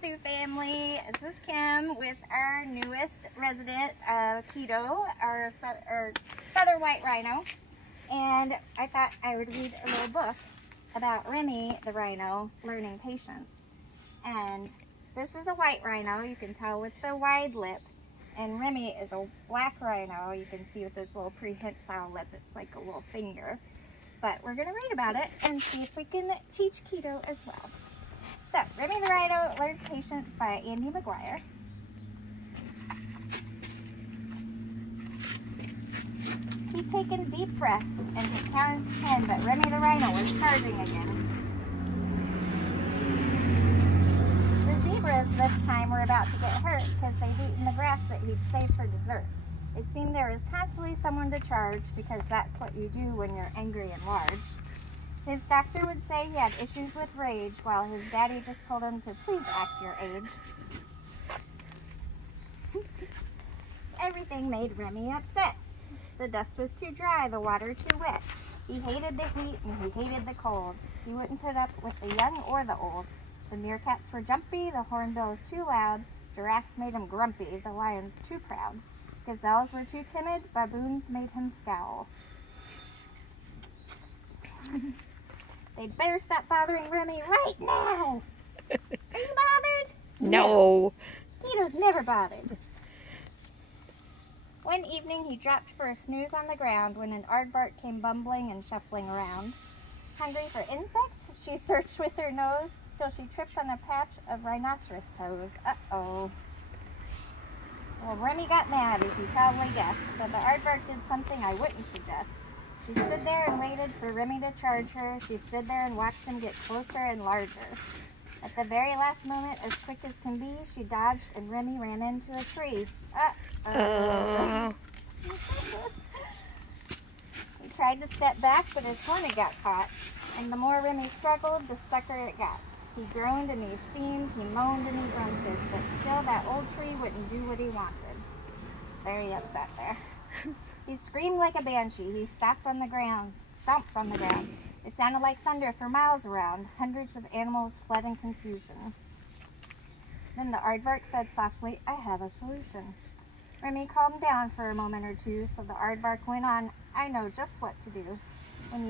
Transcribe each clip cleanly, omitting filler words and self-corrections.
Zoo family. This is Kim with our newest resident, Kito, our Southern White Rhino. And I thought I would read a little book about Remy the Rhino learning patience. And this is a white rhino, you can tell with the wide lip. And Remy is a black rhino, you can see with this little prehensile lip, it's like a little finger. But we're going to read about it and see if we can teach Kito as well. So, Remy the Rhino Learns Patience by Andy McGuire. He'd taken deep breaths and had counted to 10, but Remy the Rhino was charging again. The zebras this time were about to get hurt because they'd eaten the grass that he'd saved for dessert. It seemed there was constantly someone to charge because that's what you do when you're angry and large. His doctor would say he had issues with rage, while his daddy just told him to please act your age. Everything made Remy upset. The dust was too dry, the water too wet. He hated the heat and he hated the cold. He wouldn't put up with the young or the old. The meerkats were jumpy, the hornbills too loud. Giraffes made him grumpy, the lions too proud. Gazelles were too timid, baboons made him scowl. They'd better stop bothering Remy right now! Are you bothered? No. Kito's never bothered. One evening he dropped for a snooze on the ground when an aardvark came bumbling and shuffling around. Hungry for insects, she searched with her nose till she tripped on a patch of rhinoceros toes. Uh-oh. Well, Remy got mad, as you probably guessed, but the aardvark did something I wouldn't suggest. She stood there and waited for Remy to charge her. She stood there and watched him get closer and larger. At the very last moment, as quick as can be, she dodged and Remy ran into a tree. He tried to step back, but his hornet got caught, and the more Remy struggled, the stucker it got. He groaned and he steamed, he moaned and he grunted, but still that old tree wouldn't do what he wanted. Very upset there. He screamed like a banshee. He stomped on the ground. It sounded like thunder for miles around. Hundreds of animals fled in confusion. Then the aardvark said softly, "I have a solution." Remy calmed down for a moment or two, so the aardvark went on, "I know just what to do. What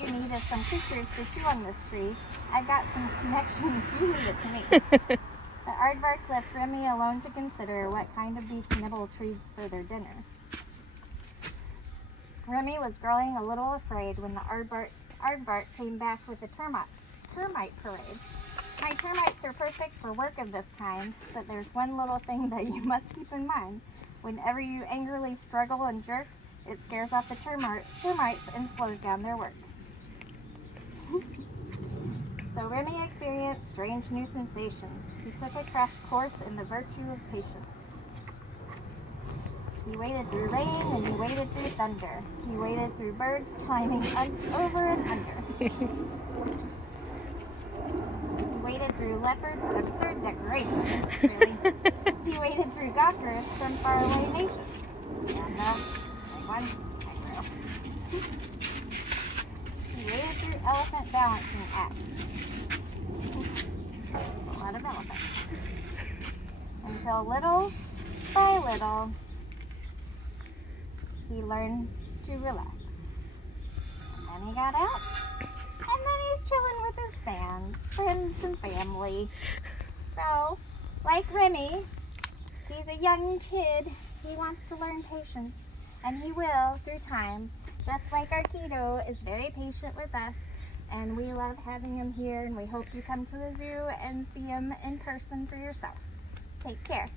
you need is some creatures to chew on this tree. I've got some connections. You leave it to me." The aardvark left Remy alone to consider what kind of beasts nibble trees for their dinner. Remy was growing a little afraid when the aardvark came back with a termite parade. My termites are perfect for work of this kind, but there's one little thing that you must keep in mind. Whenever you angrily struggle and jerk, it scares off the termites and slows down their work. So Remy experienced strange new sensations. He took a crash course in the virtue of patience. He waded through rain and he waded through thunder. He waded through birds climbing over and under. He waded through leopards' absurd decorations. Really. He waded through gawkers from faraway nations. And like one, I grew. He waded through elephant balancing acts. A lot of elephants. Until little by little, he learned to relax. And then he got out, and then he's chilling with his friends and family. So, like Remy, he's a young kid. He wants to learn patience, and he will through time, just like our Kito is very patient with us, and we love having him here, and we hope you come to the zoo and see him in person for yourself. Take care.